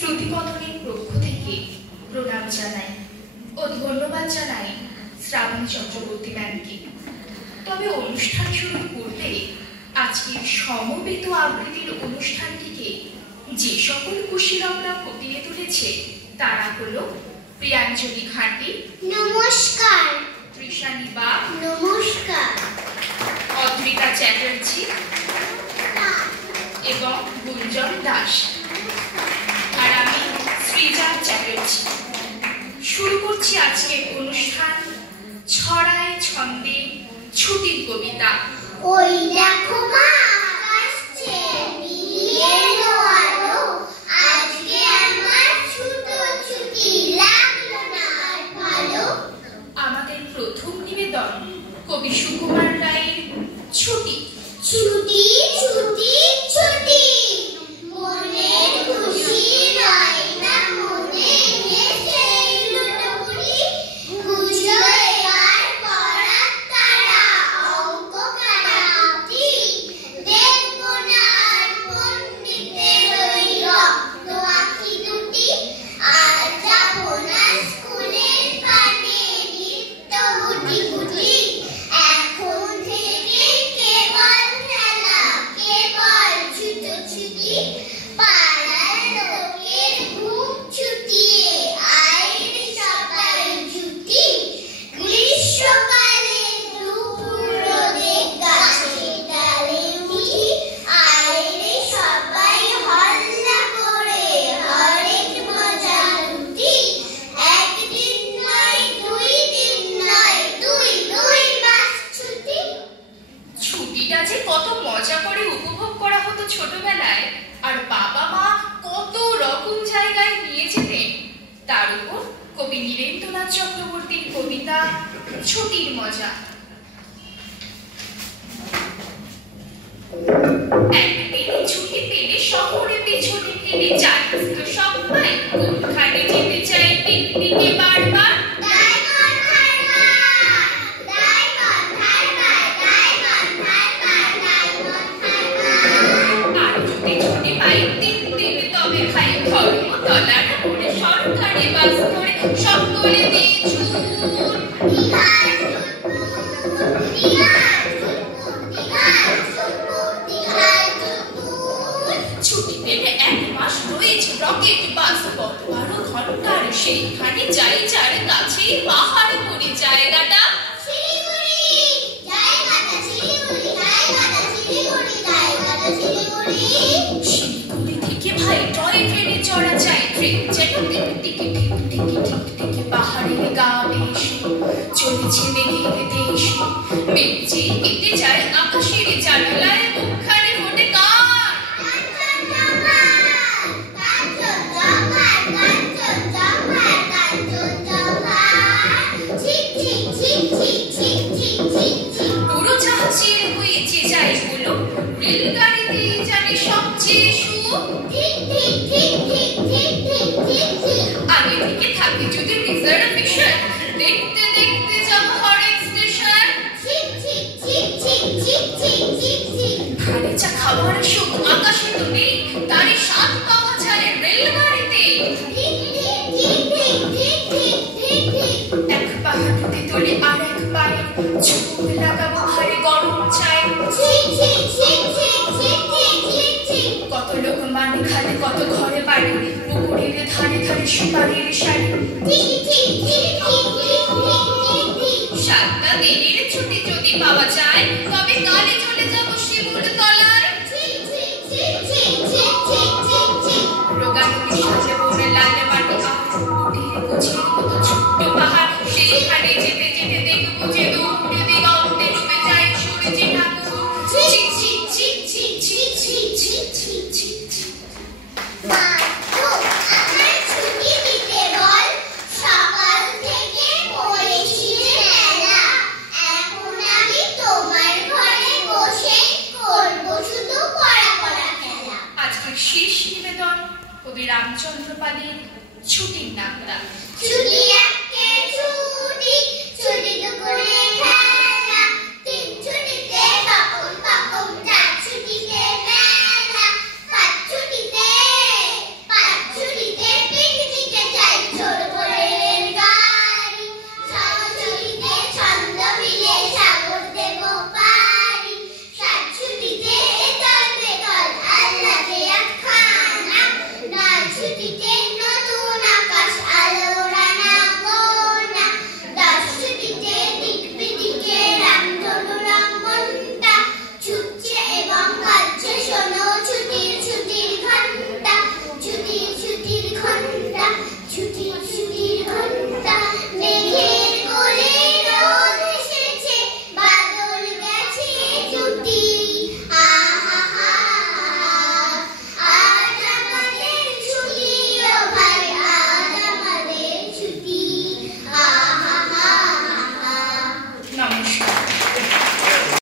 শ্রুতিকথনের পক্ষ থেকে প্রণাম জানাই ও ধন্যবাদ জানাই শ্রাবণী চক্রবর্তী ম্যামকে। তবে অনুষ্ঠান শুরুর পূর্বে আজকের সমবেত আবৃত্তির অনুষ্ঠানটিকে যে সকল কুশীলবরা ফুটিয়ে তুলেছে তারা হলো প্রিয়াঞ্জলি ঘাটি নমস্কার, তৃষানী বাগ নমস্কার, অদ্রিতা চ্যাটার্জি এবং গুঞ্জন দাস, আর আমি সৃজা চ্যাটার্জি। শুরু করছি আজকের অনুষ্ঠান ছড়ায় ছন্দে ছুটির কবিতা। ওই দেখো মা আসছে মিলিয়ে এলো আলো, আজকে আমার ছুটো ছুটি লাগলো না আর ভালো। আমাদের প্রথম নিবেদন কবি সুকুমার রায়ের ছুটি। ছুটি ছুটি ছুটি, মনের খুশি রয় না মনে এসে লুটোপুরি, বুঝলো এবার পড়ার তারা অঙ্ক কাটাকুটি, দেখবো না আর পণ্ডিতের ওই রক্ত আঁখি দুটি, আর যাবো না স্কুলের পানে নৃত্য গুটি গুটি, এখন থেকে কেবল খেলা কেবল ছুটোছুটি, পাড়ার লোকের ঘুম ছুটিয়ে আইরে সবাই ছুটি, গ্রীষ্মকালে দুপুর রোদে গাছের ডালে উঠি, আইরে সবাই হল্লা করে হরেক মজা লুটি, একদিন নয় দুই দিন নয় দুই দুই মাস ছুটি। ছুটিটা যে কত মজা করে উপভোগ করা হতো ছোটবেলায়, আর বাবা মা কত রকম জায়গায় নিয়ে যেতেন, তার উপর কবি নীরেন্দ্রনাথ চক্রবর্তীর কবিতা ছুটির মজা। একদিন ছুটি পেলে শহরে পেছনে ফেলে জানিস তো সবাই কোনখানে যেতে চাই পিকনিকে বারবার। আর যদি ছুটি পাই 3 দিন তবে ভাই ধর্মতলার মোড়ে সরকারি বাস ধরে সকলে দিয়ে ছুট। ছুটি পেলে 1 মাস রয়েছে রকেট বাস, 12 ঘন্টার সেইখানে যাই যার কাছে পাহাড়ে পড়ে জায়গাটা। শিলিগুড়ি থেকে ভাই টয় ট্রেনে চড়া যায়, ট্রেন যেন টিকে ঠিক টিকে ঠিক টিকে পাহাড়ের গা বেশি চলেছে মেঘের দেশে, মেঘ যে কেটে যায় আকাশের জানালায় মুখখানে ফোটে কার। উড়োজাহাজের হয়েছে যায় বলো, রেলগাড়িতে জানে সবচেয়ে সুখ। আগে থেকে থাকে যদি রিজার্ভেশন, দেখতে দেখতে যাব হরেক স্টেশন। ভারী চা খাবার সুখ আকাশে তো নেই, তারই স্বাদ পাওয়া যায় রেলগাড়িতে। এক পা হাঁটুতে তোলে আর এক পায়ে, চুপ লাগাবো হারে গরম চায়। কত লোক মানে খালে কত ঘরে বাড়ি, পুকুরের ধারে ধারে সুপারির শাড়ি। 7টা দিনের ছুটি যদি পাওয়া যায় তবে কালে চলে যাবো শিমুল তলায়। রোগা নদী সাজে পড়ে লাল মাটি উঠিয়ে গুছিয়ে কত ছোট্ট পাহাড়, সেইখানে যেতে যেতে দেখবো যে দূরে দিগন্তে ডুবে যায় সূর্যে ঠাকুর। শেষ নিবেদন কবি রামচন্দ্র পালের ছুটির নামটা।